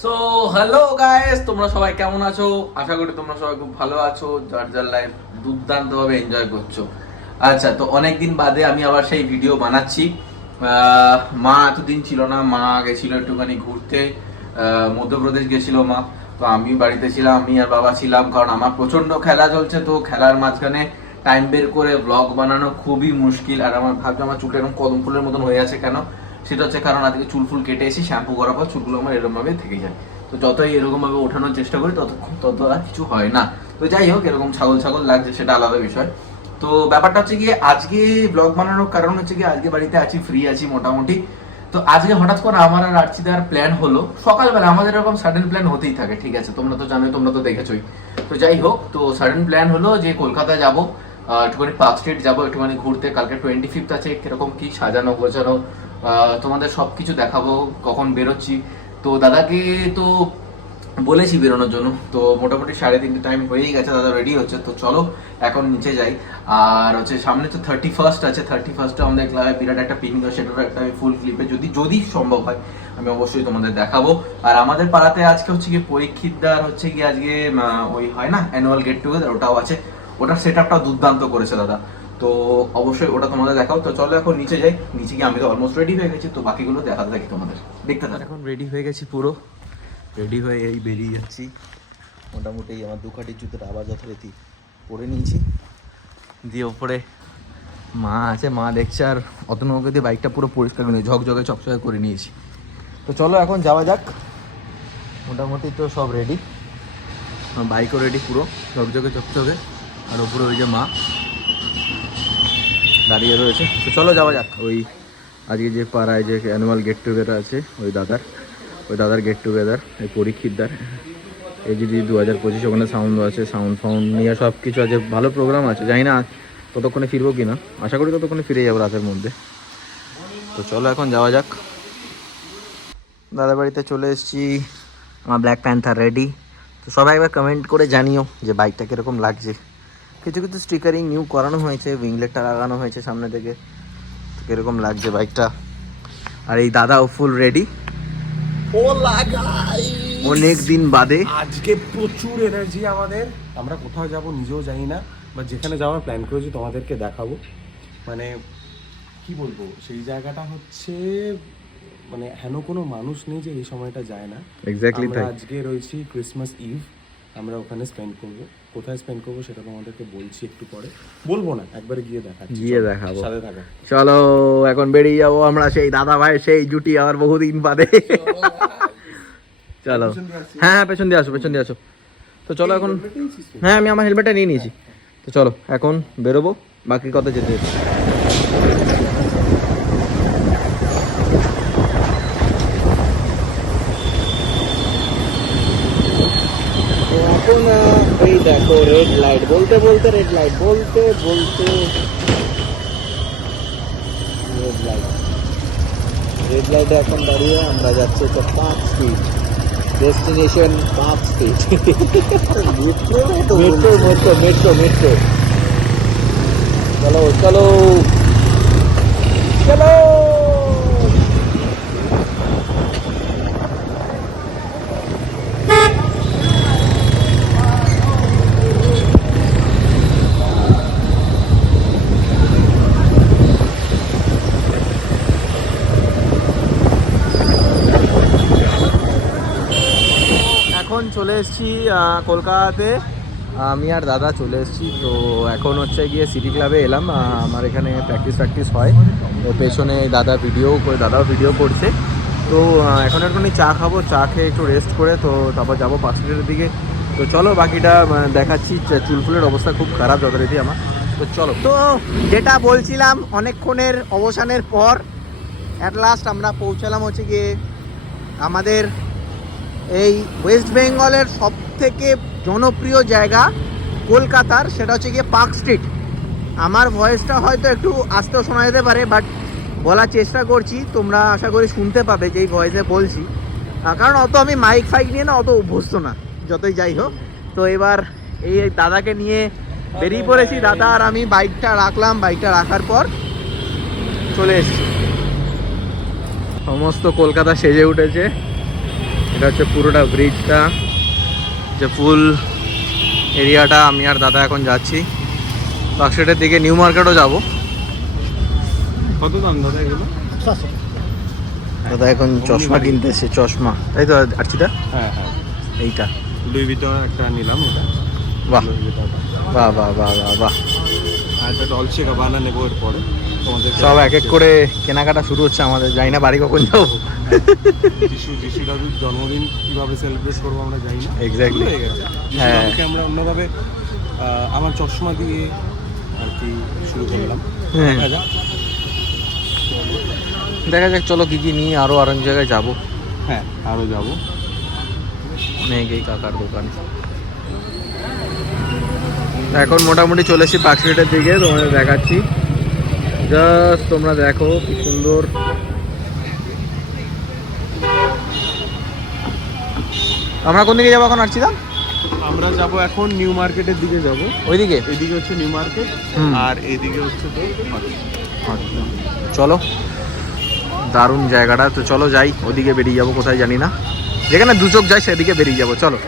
So hello guys, তোমরা সবাই কেমন আছো? আশা করি তোমরা সবাই খুব ভালো আছো, যার যার লাইফ দুর্দান্তভাবে এনজয় করছো। আচ্ছা, তো অনেকদিন বাদে আমি আবার সেই ভিডিও বানাচ্ছি। মা এতদিন ছিল না, মা গেছিল একটুখানি ঘুরতে, মধ্যপ্রদেশ গেছিল মা। তো আমি বাড়িতে ছিলাম, আমি আর বাবা ছিলাম, কারণ আমার প্রচন্ড খেলা চলছে। তো খেলার মাঝখানে টাইম বের করে ব্লগ বানানো খুবই মুশকিল। আর আমার ভাবছি আমার চুলটা এরকম কদম ফুলের মতন হয়ে আছে কেন? সেটা হচ্ছে কারণ আজকে চুল ফুল কেটে এসে শ্যাম্পু করার পর চুলগুলো আমার এরকমভাবে থেকে যায়। তো যতই এরকমভাবে ওঠানোর চেষ্টা করি তত আর কিছু হয় না। তো যাই হোক, এরকম ছাগল ছাগল লাগছে সেটা আলাদা বিষয়। তো ব্যাপারটা হচ্ছে গিয়ে আজকে ব্লগ বানানোর কারণ হচ্ছে গিয়ে আজকে বাড়িতে আছি, ফ্রি আছি মোটামুটি। তো আজকে হঠাৎ করে আমার আর আর্চিদার প্ল্যান হলো সকালবেলা। আমাদের এরকম সাডেন প্ল্যান হতেই থাকে, ঠিক আছে, তোমরা তো জানোই, তোমরা তো দেখেছোই। তো যাই হোক, তো সাডেন প্ল্যান হলো যে কলকাতায় যাবো, একটুখানি পার্ক স্ট্রিট যাবো একটুখানি ঘুরতে। কালকে 25th আছে, কিরকম কি সাজানো গোছানো তোমাদের সবকিছু দেখাবো, কখন বেরোচ্ছি। তো দাদাকে তো বলেছি বেরোনোর জন্য। তো মোটামুটি 3:30 টাইম হয়েই গেছে, দাদা রেডি হচ্ছে। তো চলো এখন নিচে যাই। আর হচ্ছে সামনে তো 31st আছে, 31st আমাদের ক্লাবে বিরাট একটা পিকনিক, সেটার একটা ফুল ক্লিপে যদি যদি সম্ভব হয় আমি অবশ্যই তোমাদের দেখাবো। আর আমাদের পাড়াতে আজকে হচ্ছে গিয়ে পরীক্ষিতদার হচ্ছে গিয়ে আজকে ওই হয় না অ্যানুয়াল গেট টুগেদার, ওটাও আছে। ওটার সেট আপটা দুর্দান্ত করেছে দাদা। তো অবশ্যই ওটা তোমাদের দেখাও। তো চলো এখন নিচে যাই। নিচে গিয়ে আমি তো অলমোস্ট রেডি হয়ে গেছি, তো বাকিগুলো দেখাতে থাকি তোমাদের, দেখতে থাকি। এখন রেডি হয়ে গেছি, পুরো রেডি হয়ে এই বেরিয়ে যাচ্ছি। মোটামুটি আমার দুখাটির জুতোটা আবার যথারীতি পরে নিয়েছি, দিয়ে ওপরে মা আছে, মা দেখছে। আর অতনুকে দিয়ে বাইকটা পুরো পরিষ্কার করে ঝকঝকে চকচকে করে নিয়েছি। তো চলো এখন যাওয়া যাক। মোটামুটি তো সব রেডি, বাইকও রেডি পুরো ঝকঝকে চকচকে। আর ওপরে ওই যে মা দাঁড়িয়ে রয়েছে। তো চলো যাওয়া যাক। ওই আজকে যে পাড়ায় যে অ্যানুয়াল গেট টুগেদার আছে ওই দাদার গেট টুগেদার, এই পরীক্ষিতদার। এই যদি 2025 ওখানে সাউন্ড আছে, সাউন্ড নিয়ে সব কিছু আছে, ভালো প্রোগ্রাম আছে। জানি না ততক্ষণে ফিরবো কি না, আশা করি ততক্ষণে ফিরে যাবো রাতের মধ্যে। তো চলো এখন যাওয়া যাক। দাদা বাড়িতে চলে এসেছি, আমার ব্ল্যাক প্যান্থার রেডি। তো সবাই একবার কমেন্ট করে জানিও যে বাইকটা কীরকম লাগছে। কিছু কিছু স্টিকারিং নিউ করানো হয়েছে, উইংলেটটা লাগানো হয়েছে সামনে থেকে। তো কীরকম লাগছে বাইকটা। আর এই দাদাও ফুল রেডি, ও লাগাই অনেক দিন বাদে। আজকে প্রচুর এনার্জি আমাদের। আমরা কোথাও যাব নিজেও জানি না, বা যেখানে যাওয়ার প্ল্যান করেছি তোমাদেরকে দেখাবো। মানে কি বলবো, সেই জায়গাটা হচ্ছে মানে হেন কোনো মানুষ নেই যে এই সময়টা যায় না। এক্স্যাক্টলি আমরা তাই। আজকে রয়েছি ক্রিসমাস ইভ, আমরা ওখানে স্পেন্ড করব। কোথায় স্পেন্ড করবো সেটা তোমাদেরকে বলছি একটু পরে, বলবো না, একবারে গিয়ে দেখাচ্ছি। গিয়ে দেখাবো, সাথে থাকো। চলো এখন বেরিয়ে যাবো আমরা, সেই দাদা ভাই সেই জুটি আবার বহুদিন বাদে। চলো, হ্যাঁ হ্যাঁ, পেছন দিয়ে আসো, পেছন দিয়ে আসো। তো চলো এখন, হ্যাঁ আমি আমার হেলমেটটা নিয়ে নিয়েছি। তো চলো এখন বেরোবো, বাকি কথা যেতে যেতে। এখন এই দেখো রেড লাইট বলতে বলতে, রেড লাইট বলতে বলতে, রেড লাইট, রেড লাইটে এখন দাঁড়িয়ে আমরা যাচ্ছি হচ্ছে 5 feet, destination 5 feet. Metro metro metro metro, চলো চলো চলো। এখন চলে এসেছি কলকাতাতে, আমি আর দাদা চলে এসেছি। তো এখন হচ্ছে গিয়ে সিটি ক্লাবে এলাম, আমার এখানে প্র্যাকটিস হয়। তো পেছনে দাদাও ভিডিও করছে। তো এখন একটুখানি চা খাবো, চা খেয়ে একটু রেস্ট করে তো তারপর যাবো পার্ক স্ট্রিটের দিকে। তো চলো বাকিটা দেখাচ্ছি। চুলফুলের অবস্থা খুব খারাপ যথারীতি আমার। তো চলো, তো যেটা বলছিলাম, অনেকক্ষণের অবসানের পর অ্যাট লাস্ট আমরা পৌঁছালাম হচ্ছে গিয়ে আমাদের এই ওয়েস্ট বেঙ্গলের সব থেকে জনপ্রিয় জায়গা কলকাতার, সেটা হচ্ছে গিয়ে পার্ক স্ট্রিট। আমার ভয়েসটা হয়তো একটু আস্তেও শোনা যেতে পারে, বাট বলার চেষ্টা করছি, তোমরা আশা করি শুনতে পাবে যেই ভয়েসে বলছি, কারণ অত আমি মাইক ফাইক নিয়ে না অত অভ্যস্ত না, যতই যাই হোক। তো এবার এই দাদাকে নিয়ে বেরিয়ে পড়েছি, দাদা আর আমি বাইকটা রাখলাম, বাইকটা রাখার পর চলে এসেছি। সমস্ত কলকাতা সেজে উঠেছে, এটা হচ্ছে পুরোটা ব্রিজটা, যে ফুল এরিয়াটা। আমি আর দাদা এখন যাচ্ছি পার্কস্ট্রিটের দিকে, নিউ মার্কেটও যাব। কত দাম দাদা এগুলো? দাদা এখন চশমা কিনতেছে, চশমা, তাই তো আরচিদা? হ্যাঁ হ্যাঁ, এইটা লুই ভিতর একটা নিলাম এটা। বাহ লুই ভিতরটা। বাহ বাহ বাহ বাহ বাহ। আর একটা ডলচে গাবানা নেবো এরপরে তোমাদের। সব এক এক করে কেনাকাটা শুরু হচ্ছে আমাদের, জানি না বাড়ি কখন যাবো। যিশু দাদুর জন্মদিন কিভাবে সেলিব্রেট করবো আমরা জানি না। Exactly. হয়ে গেছে। হ্যাঁ। যিশু আমরা অন্যভাবে আমার চশমা দিয়ে আর কি শুরু করলাম। হ্যাঁ। দেখা যাক। দেখা যাক, চলো কি কি নিয়ে আরো অনেক জায়গায় যাব। হ্যাঁ, আরও যাবো। অনেক এই কাকার দোকান। এখন মোটামুটি চলে এসেছি পার্কস্ট্রিটের দিকে, তোমাদের দেখাচ্ছি। জাস্ট তোমরা দেখো কি সুন্দর। আমরা কোন দিকে যাবো এখন আরচিদা? আমরা যাব এখন নিউ মার্কেটের দিকে যাব। ওইদিকে? এদিকে হচ্ছে নিউ মার্কেট, আর এইদিকে হচ্ছে তো চলো, দারুণ জায়গাটা তো, চলো যাই ওদিকে, বেরিয়ে যাবো কোথায় জানি না, যেখানে দু চোখ যায় সেদিকে বেরিয়ে যাবো, চলো।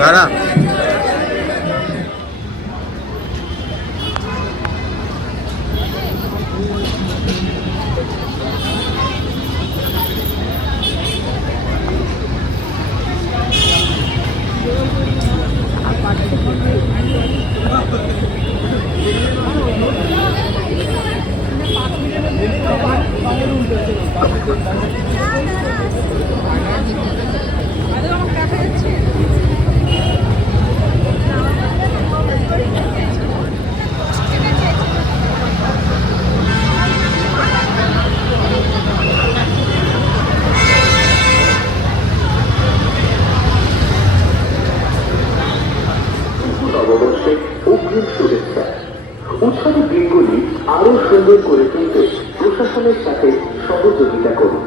দাদা উৎসবের দিনগুলি আরো সুন্দর করে তুলতে প্রশাসনের সাথে সহযোগিতা করুন।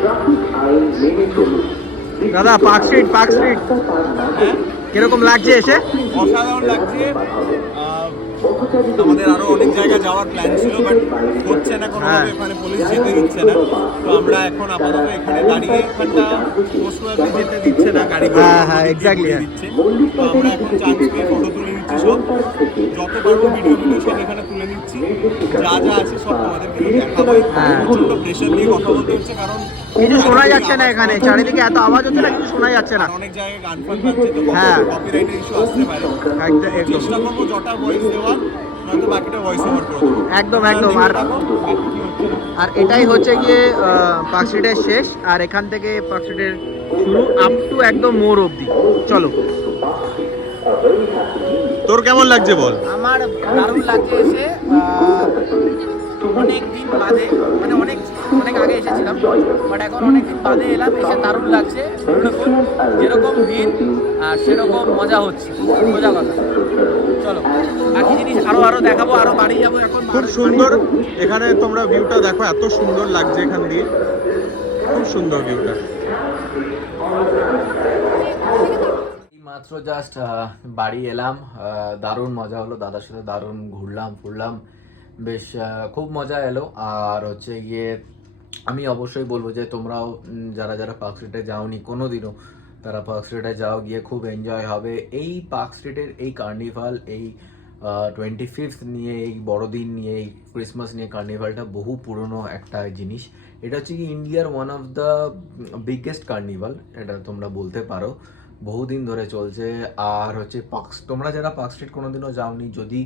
ট্রাফিক আইন মেনে চলুন। দাদা পার্কস্ট্রিট কিরকম লাগছে এসে? অসাধারণ লাগছে। আমাদের আরো অনেক জায়গা যাওয়ার প্ল্যান ছিল, বাট হচ্ছে না কোনোভাবে, এখানে পুলিশ যেতে দিচ্ছে না। তো আমরা এখন আপাতত এখানে দাঁড়িয়ে, এখানটা মোস্ট প্রবাবলি যেতে দিচ্ছে না গাড়িগুলো। হ্যাঁ এক্স্যাক্টলি। দিচ্ছে। তো আমরা এখন চান্স পেয়ে ফটো তুলে নিচ্ছি, সব যত পারবো ভিডিও সব এখানে তুলে নিচ্ছি। যা যা আছে সব তোমাদেরকে দেখাবো। প্রচন্ড প্রেশার দিয়ে কথা বলতে হচ্ছে, কারণ কিছু শোনা যাচ্ছে না এখানে, চারিদিকে এত আওয়াজ হচ্ছে না, কিছু শোনা যাচ্ছে না। অনেক জায়গায় গান ফান বাজছে, তো হ্যাঁ। কপিরাইটের ইস্যু আসতে পারে। চেষ্টা করবো যটা ভয়েস দেওয়ার, নয়তো বাকিটা ভয়েস ওভার করে দেবো। একদম একদম। আর এটাই হচ্ছে গিয়ে পার্কস্ট্রিটের শেষ, আর এখান থেকে পার্কস্ট্রিটের শুরু আপ টু একদম মোড় অবধি। চলো। তোর কেমন লাগছে বল? আমার দারুণ লাগছে এসে। অনেক দিন বাদে, মানে অনেক আগে এসেছিলাম, বাট এখন অনেক দিন বাদে এলাম, এসে দারুণ লাগছে। যেরকম ভিড় আর সেরকম মজা হচ্ছে, মজা কথা। চলো বাকি জিনিস আরো দেখাবো, আরো বাড়ি যাবো এখন। খুব সুন্দর এখানে, তোমরা ভিউটা দেখো, এত সুন্দর লাগছে এখান দিয়ে, খুব সুন্দর ভিউটা। মাত্র জাস্ট বাড়ি এলাম, দারুণ মজা হলো, দাদার সাথে দারুণ ঘুরলাম ফুরলাম, বেশ খুব মজা এলো। আর হচ্ছে গিয়ে আমি অবশ্যই বলবো যে তোমরাও যারা যারা পার্কস্ট্রিটে যাওনি কোনোদিনও, তারা পার্কস্ট্রিটে যাও, গিয়ে খুব এনজয় হবে। এই পার্কস্ট্রিটের এই কার্নিভাল, এই 25th নিয়ে এই বড়দিন নিয়ে এই ক্রিসমাস নিয়ে কার্নিভালটা বহু পুরনো একটা জিনিস। এটা হচ্ছে কি ইন্ডিয়ার one of the biggest carnival, এটা তোমরা বলতে পারো, বহুদিন ধরে চলছে। আর হচ্ছে তোমরা যারা পার্ক স্ট্রিট কোনোদিনও যাওনি, যদি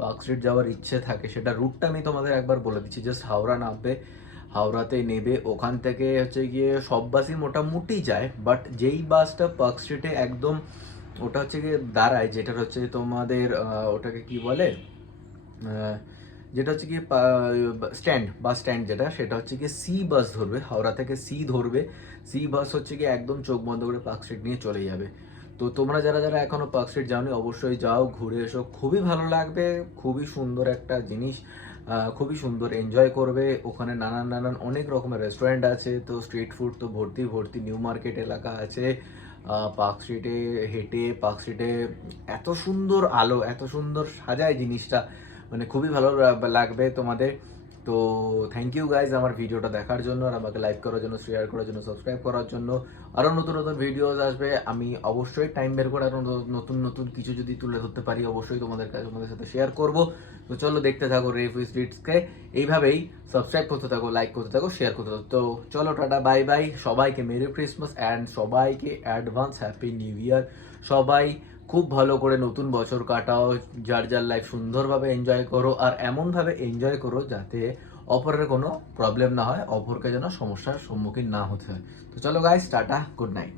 পার্ক স্ট্রিট যাওয়ার ইচ্ছে থাকে, সেটা রুটটা আমি তোমাদের একবার বলে দিচ্ছি। জাস্ট হাওড়া নামবে, হাওড়াতে নেবে, ওখান থেকে হচ্ছে গিয়ে সব বাসই মোটামুটি যায়, বাট যেই বাসটা পার্ক স্ট্রিটে একদম ওটা হচ্ছে গিয়ে দাঁড়ায়, যেটা হচ্ছে তোমাদের ওটাকে কি বলে, যেটা হচ্ছে কি স্ট্যান্ড, বাস স্ট্যান্ড যেটা, সেটা হচ্ছে কি সি বাস ধরবে, হাওড়া থেকে সি ধরবে। সি বাস হচ্ছে কি একদম চোখ বন্ধ করে পার্ক স্ট্রিট নিয়ে চলে যাবে। তো তোমরা যারা যারা এখনো পার্ক স্ট্রিট যাওনি, অবশ্যই যাও, ঘুরে এসো, খুবই ভালো লাগবে, খুবই সুন্দর একটা জিনিস, খুবই সুন্দর, এনজয় করবে। ওখানে নানান নানান অনেক রকমের রেস্টুরেন্ট আছে, তো স্ট্রিট ফুড তো ভর্তি ভর্তি, নিউ মার্কেট এলাকা আছে। পার্ক স্ট্রিটে হেঁটে, পার্ক স্ট্রিটে এত সুন্দর আলো, এত সুন্দর সাজায় জিনিসটা, মানে খুবই ভালো লাগবে তোমাদের। তো থ্যাংক ইউ গাইজ আমার ভিডিওটা দেখার জন্য, আর আমাকে লাইক করার জন্য, শেয়ার করার জন্য, সাবস্ক্রাইব করার জন্য। আরও নতুন নতুন ভিডিওস আসবে, আমি অবশ্যই টাইম বের করে আরও নতুন নতুন কিছু যদি তুলে ধরতে পারি, অবশ্যই তোমাদের সাথে শেয়ার করব। তো চলো দেখতে থাকো রেফ স্ট্রিটসকে, এইভাবেই সাবস্ক্রাইব করতে থাকো, লাইক করতে থাকো, শেয়ার করতে থাকো। তো চলো টাটা, বাই বাই, সবাইকে মেরি ক্রিসমাস অ্যান্ড সবাইকে অ্যাডভান্স হ্যাপি নিউ ইয়ার। সবাই খুব ভালো করে নতুন বছর কাটাও, যার যার লাইফ সুন্দরভাবে এনজয় করো, আর এমনভাবে এনজয় করো যাতে অপরের কোনো প্রবলেম না হয়, অপরকে যেন সমস্যার সম্মুখীন না হতে হয়। তো চলো গাইস, টাটা, গুড নাইট।